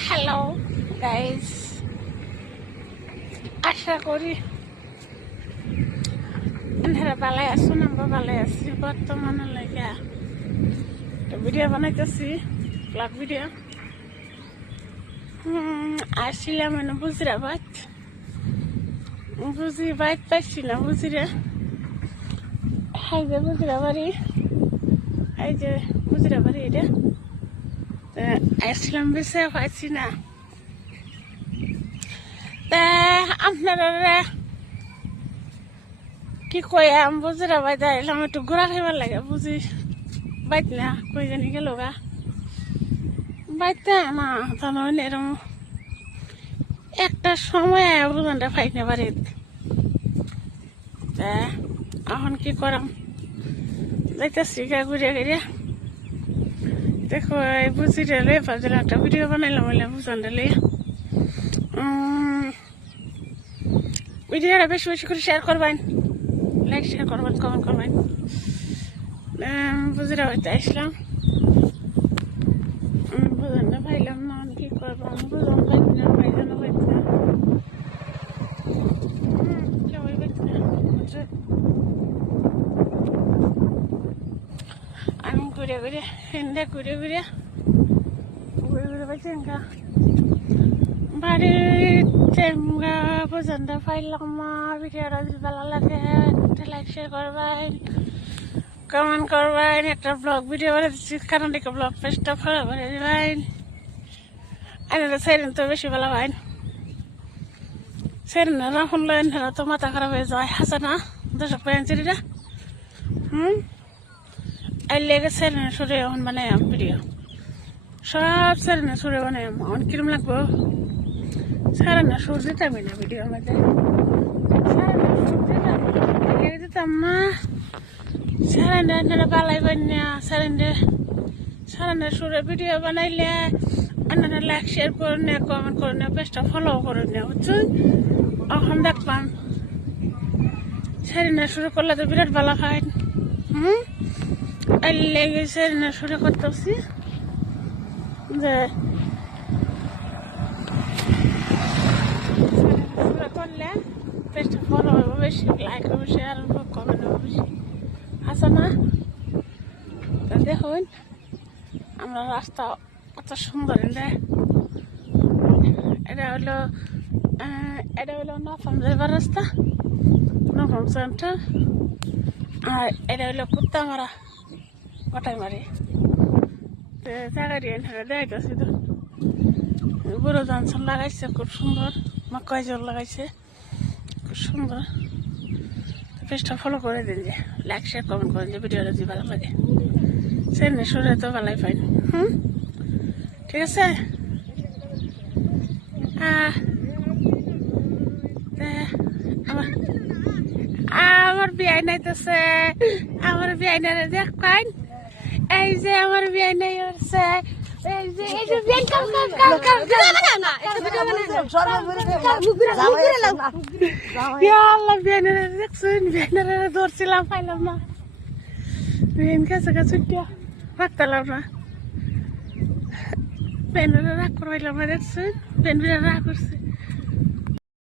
Hello guys, আশা করি আপনারা ভালো আছেন। আমরা ভালো আছি। বর্তমানে লাগে একটা ভিডিও বানাইতেছি, ব্লগ ভিডিও। আসছিলাম বুজিরাবাদ, বুজিবাদ পাইছি না বুজিরা। এই যে বুজিরাবাড়ি, এই যে বুজিরাবাড়ি, এটা আসছিলাম বেশি পাইছি না। তা আপনারা কি কই, আমি বুজিরাবাদ আইলাম একটু ঘোরা খাইবার লাগে। বুঝি বাইত না কই জানি গেল গা, বাইতে না তখন এরম একটা সময় বুঝানটা ফাইনে বাড়িত। তা এখন কি করাম, যাইতেছি গা ঘুরে ঘুরে। দেখো এই বুঝিটা লয়ে ভাবছিলাম একটা ভিডিও বানাইলাম, বললাম বুঝানটা লইয়া। ভিডিওটা বেশি বেশি করে শেয়ার করবেন, লাইক শেয়ার করবেন, কমেন্ট করবেন। বুঝিরা হইতে আসলাম, বুঝানটা পাইলাম না, কি করবো। বুঝান পাইছি না, পাইজানো পাইছি না, কেউই পাইছি না। আমি ঘুরে ঘুরে হিন্দে ঘুরে ঘুরে ঘুরে ঘুরে পাইছি গা বাড়িতে পছন্দ পাইলাম। ভিডিওটা যদি ভালো লাগে একটা লাইক শেয়ার করবেন, কমেন্ট করবেন। একটা ব্লগ ভিডিও বানিয়ে দিচ্ছি, কারণ দেখে ব্লগ পেজটা ফলো করে দেবেন। আপনারা সেদিন তো বেশি ভালো হয়, সেদিন না শুনলেন তো মাথা খারাপ হয়ে যায়। হাসে না দর্শক পেয়েছিরা। এই লেগে সেদিন সুরে এখন বানাই ভিডিও, সব সেদিন সুরে বানাই। এখন কিরম লাগবো, সারা না সুর দিতামই না ভিডিওর মধ্যে, দিতাম না। সারান্ডা আপনারা পালাইবেন না, সারান্ডা সুরে ভিডিও বানাইলে আপনারা লাইক শেয়ার করুন না, কমেন্ট করুন না, পেজটা ফলো করুন না, বুঝছেন। এখন দেখলাম সারিনা শুরু করলে তো বিরাট ভালো হয়। এই লেগে সারিনা শুরু করতেছি যে শুরু করলে পেজটা ফলো হবে বেশি, লাইক হবে, শেয়ার হবে, কমেন্ট হবে বেশি। আছে না? তা দেখুন আমরা রাস্তা কত সুন্দর। এটা হলো নফাম যাইবার রাস্তা, নফাম সেন্টার। আর এটা হলো কুত্তামারা, কটাইমারি। জায়গা দিয়ে দেখাইতেছি তো, বড় জনসন লাগাইছে খুব সুন্দর, মাকাই জল লাগাইছে খুব সুন্দর। পেজটা ফলো করে দিন, যে লাইক শেয়ার কমেন্ট করেন, যে ভিডিওটা যদি ভালো লাগে। সেদিন সুরে তো ভালোই পাইন। ঠিক আছে। আমার বিয়াই নাইতেছে, আমার বিয়াই না দেখ পাইন। এই যে আমার বিয়াই নাই হচ্ছে, এই যে বিয়াই কাল কাল কাল কাল না এটা ভিডিও বানাই। আল্লাহ বিয়াই না দেখছেন, বিয়াই না ধরছিলাম পাইলাম না, বিয়াই কাছে কাছে রাখতালাম না, বিয়াই রাগ করলাম না, দেখছেন বিয়াই রাগ করছে।